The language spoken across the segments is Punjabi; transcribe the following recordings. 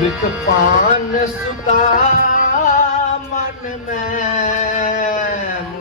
ਬਿਕ ਪਾਨ ਸੁਤਾ ਮਨ ਮੈਂ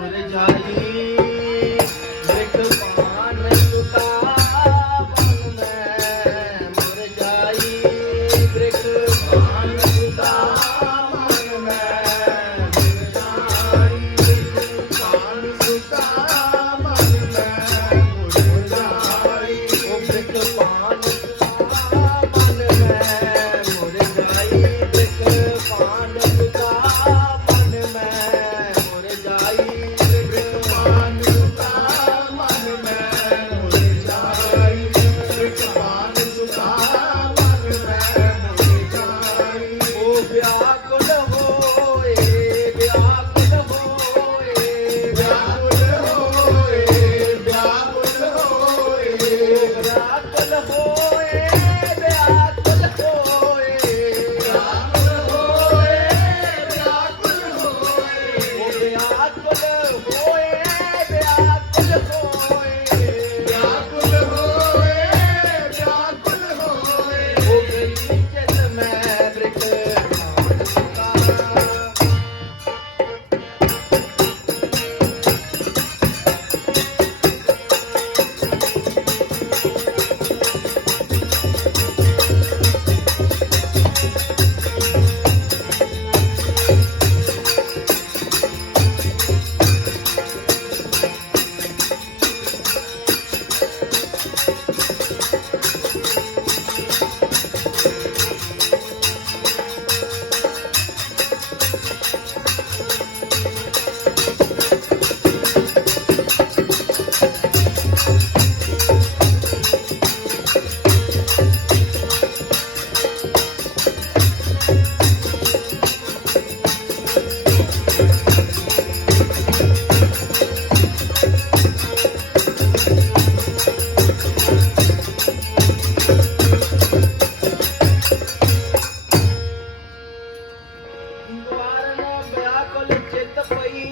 ਸੁਧ ਪਈ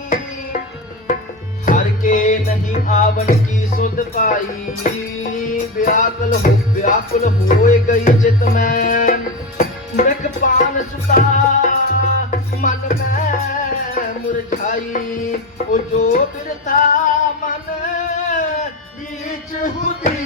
ਹਰ ਕੇ ਨਹੀਂ ਆਵਣ ਕੀ ਸੁਧ ਪਾਈ। ਵਿਆਕਲ ਹੋ ਵਿਆਕੁਲ ਹੋਏ ਗਈ ਚਿਤ ਮੈਂ ਮਿਕ ਪਾਨ ਸੁਤਾ, ਮਨ ਮੈਂ ਮੁਰਝਾਈ। ਉਹ ਜੋ ਬਿਰਥਾ ਮਨ ਵਿੱਚ ਹੁਦੀ।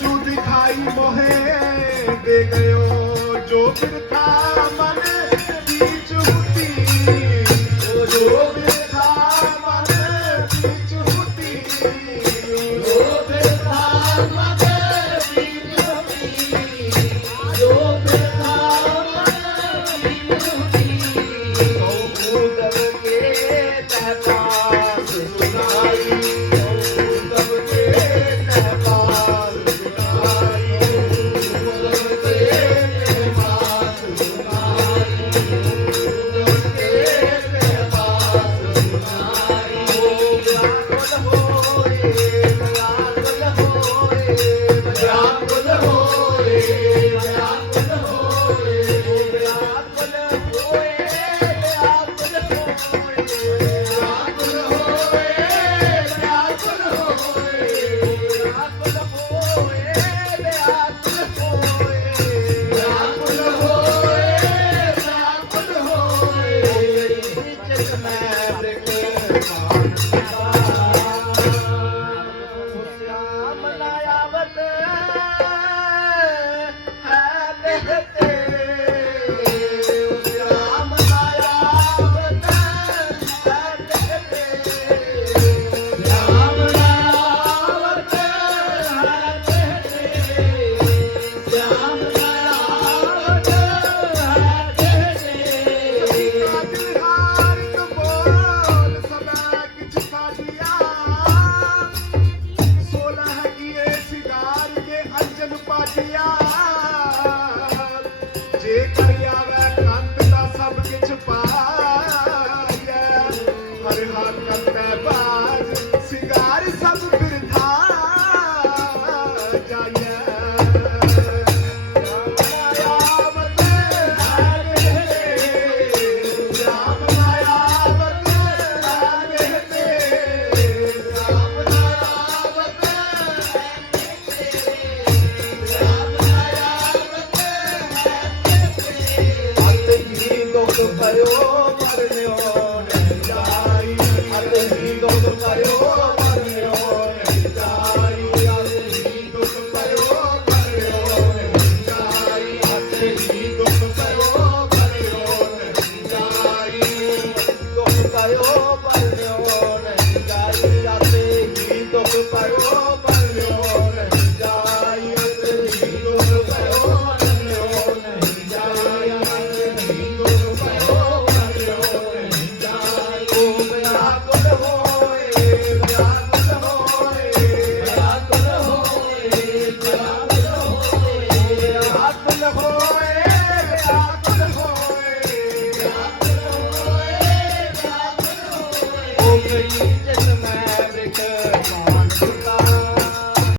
जो दिखाई मोहे दे गयो जो फिर था मन Oh, ਵਿਆਕੁਲ